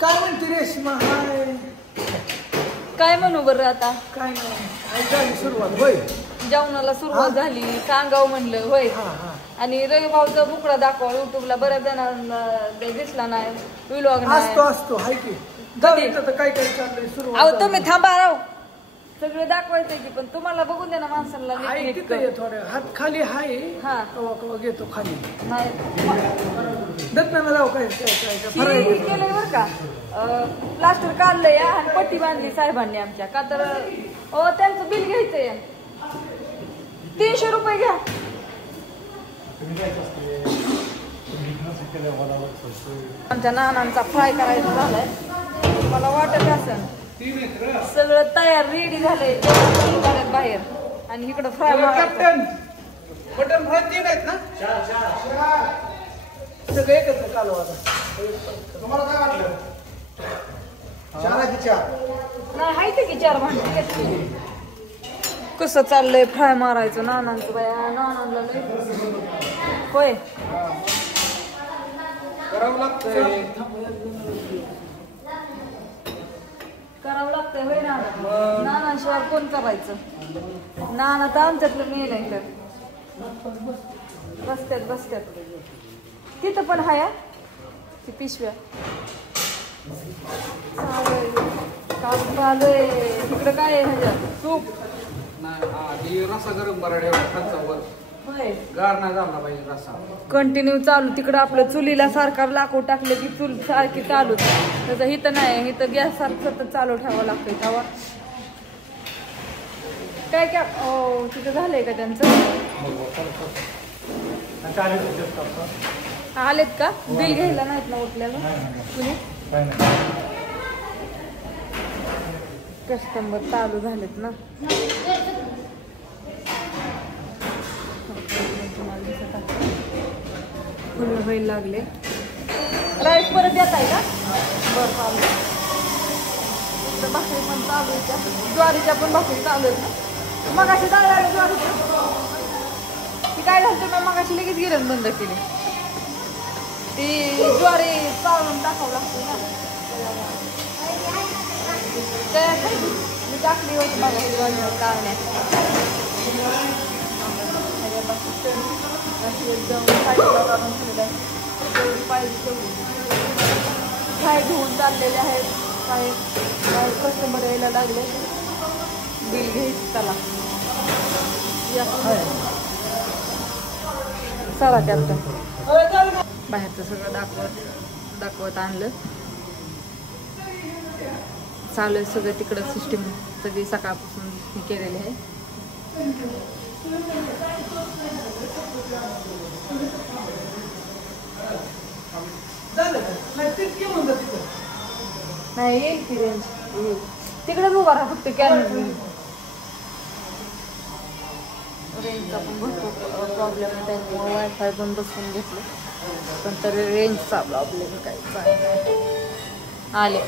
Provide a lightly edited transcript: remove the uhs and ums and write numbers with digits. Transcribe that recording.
काय म्हणते रेश्मा? हाय. काय म्हणू बरं आता? काय नाही झाली सुरुवात होय. जेवणाला सुरुवात झाली, सांगावं म्हणलं होय. आणि रवी भाऊचा बुकडा दाखवा युट्यूबला, बऱ्याच जणांना दिसला नाही, व्लॉग नाही. असतो हाय की काय काय चाललंय सुरुवात. अहो तुम्ही थांबा राव, सगळं दाखवायचंय की, पण तुम्हाला बघून द्या ना माणसाला. थोडं हात खाली हाय. कवा कवा घेतो खाली. नाही दत्ताना जाऊ काय केलंय बरं का, प्लास्टर काढलंय आणि पट्टी बांधली साहेबांनी आमच्या. का तर त्यांचं बिल घ्यायचंय, 300 रुपये घ्या. आमच्या नानांचा फ्राय करायचा झालाय. मला वाटत असं सगळं तयार रेडी झालंय बाहेर, आणि इकडं फ्राय मटन फ्राय 3 आहेत ना. सगळं एकत्र कालव. आता तुम्हाला काय वाटलं? 4 नाही हायते की 4 भांडी. कसं चाललंय फ्राय मारायचं नानांचं बाया, नानांना होय करावं लागतंय. करावं लागतंय होय ना. नानाशिवाय कोण करायचं? नाना तर आमच्यातलं मेल आहे. तर बसत्यात तिथं पण हाय ती पिशव्या. चालूय तिकडं काय आहे ह्याच्यात? सूप नाही, रसा गरम बराड खालचा गार नाही झाला पाहिजे रसा. कंटिन्यू चालू. तिकडं आपलं चुलीला सारखा लाकूड टाकले की चूल सारखी चालू. त्याचं हिथं नाही, हिथं गॅस सारखं सतत चालू ठेवावं लागतंय. तेव्हा काय काय तिथं झालंय का त्यांचं? आलेत का? बिल घ्यायला नाहीत ना उठल्याला कुणी? कस्टमर चालू झालेत ना. फुल व्हायला लागले. राईस परत येत आहे का? बरं चालू. भाकरी पण चालू आहे, त्या ज्वारीच्या पण भाकरी चालू आहेत ना. मगाशी डाळ आली ज्वारीच्या. ती काय झालं तर मगाशी लगेच गिरण बंद केली. ती ज्वारी चालून टाकावं लागते ना. मी टाकली होती मगाशी ज्वारीवर काढण्यात. काय घेऊन चाललेले आहेत. काय कस्टमर यायला लागले. बिल घ्यायचं त्याला चला. त्यात बाहेरचं सगळं दाखवत आणलं. चालू आहे सगळं तिकडं. सिस्टीम सगळी सकाळपासून केलेली आहे. नाही येईल की रेंज तिकडेच उभा राहा फक्त. रेंजचा पण भरपूर प्रॉब्लेम आहे, त्यामुळे वायफाय पण बसवून घेतलं, पण तरी रेंजचा प्रॉब्लेम काय आले.